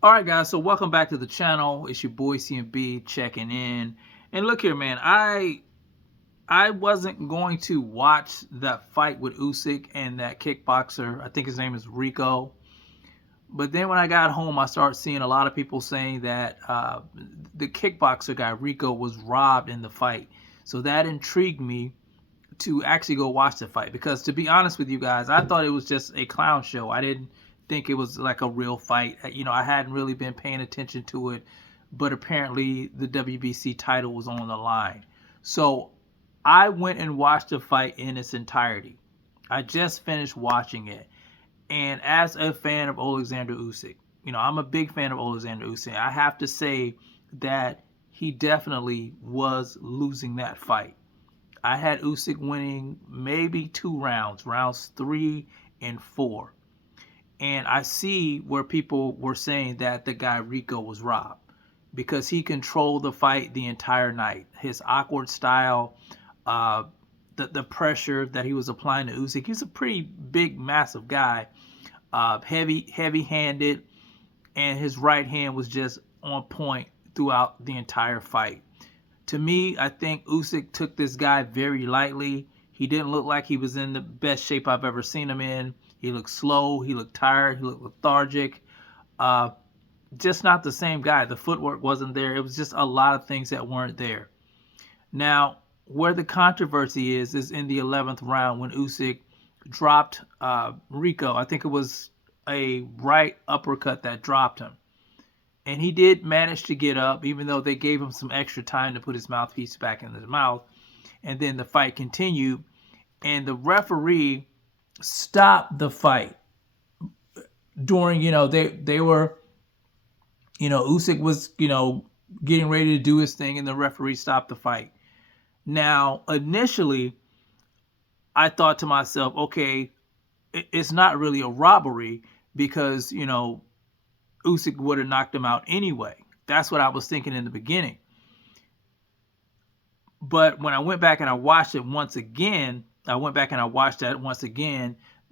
All right, guys. So welcome back to the channel. It's your boy CMB checking in. And look here, man. I wasn't going to watch that fight with Usyk and that kickboxer. I think his name is Rico. But then when I got home, I started seeing a lot of people saying that the kickboxer guy Rico was robbed in the fight. So that intrigued me to actually go watch the fight because, to be honest with you guys, I thought it was just a clown show. I didn't think it was like a real fight. I hadn't really been paying attention to it, but apparently the WBC title was on the line. So I went and watched the fight in its entirety. I just finished watching it. And as a fan of Oleksandr Usyk, I'm a big fan of Oleksandr Usyk. I have to say that he definitely was losing that fight. I had Usyk winning maybe 2 rounds, rounds 3 and 4. And I see where people were saying that the guy Rico was robbed because he controlled the fight the entire night. His awkward style, uh, the pressure that he was applying to Usyk. He's a pretty big, massive guy, heavy-handed, and his right hand was just on point throughout the entire fight. To me, I think Usyk took this guy very lightly. He didn't look like he was in the best shape I've ever seen him in. He looked slow. He looked tired. He looked lethargic. Uh, just not the same guy. The footwork wasn't there. It was just a lot of things that weren't there. Now, where the controversy is in the 11th round when Usyk dropped Rico. I think it was a right uppercut that dropped him. And he did manage to get up, even though they gave him some extra time to put his mouthpiece back in his mouth. And then the fight continued. And the referee stopped the fight during, they were, Usyk was, getting ready to do his thing, and the referee stopped the fight. Now, initially, I thought to myself, okay, it's not really a robbery because, Usyk would have knocked him out anyway. That's what I was thinking in the beginning. But when I went back and I watched it once again,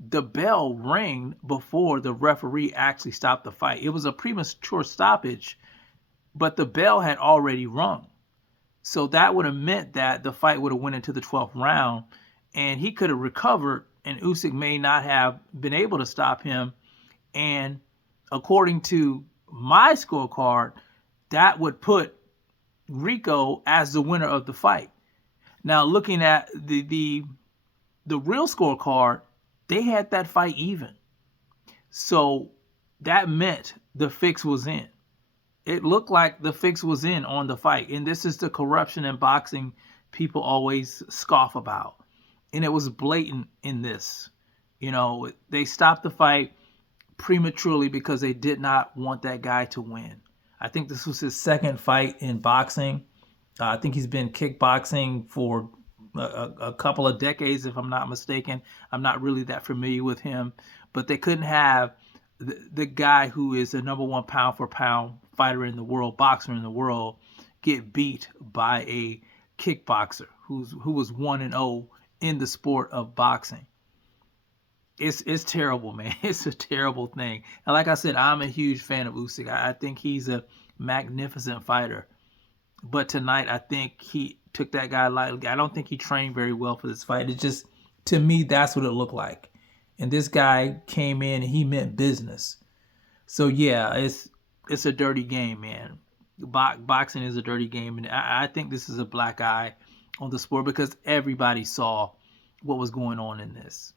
the bell rang before the referee actually stopped the fight. It was a premature stoppage, but the bell had already rung. So that would have meant that the fight would have went into the 12th round and he could have recovered and Usyk may not have been able to stop him. And according to my scorecard, that would put Rico as the winner of the fight. Now, looking at the real scorecard, they had that fight even. So that meant the fix was in. It looked like the fix was in on the fight. And this is the corruption in boxing people always scoff about. And it was blatant in this. They stopped the fight prematurely because they did not want that guy to win. I think this was his second fight in boxing. I think he's been kickboxing for a couple of decades, if I'm not mistaken. I'm not really that familiar with him, but they couldn't have the guy who is the number one pound for pound fighter in the world, boxer in the world, get beat by a kickboxer who was 1-0 in the sport of boxing. It's terrible, man. It's a terrible thing. And like I said, I'm a huge fan of Usyk. I think he's a magnificent fighter. But tonight, I think he took that guy lightly. I don't think he trained very well for this fight. It just, to me, that's what it looked like. And this guy came in and he meant business. So yeah, it's a dirty game, man. Boxing is a dirty game, and I think this is a black eye on the sport because everybody saw what was going on in this.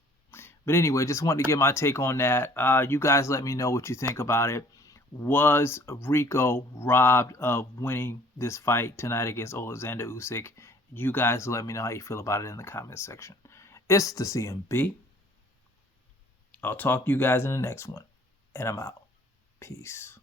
But anyway, just wanted to get my take on that. You guys let me know what you think about it. Was Rico robbed of winning this fight tonight against Oleksandr Usyk? You guys let me know how you feel about it in the comment section. It's the CMB. I'll talk to you guys in the next one. And I'm out. Peace.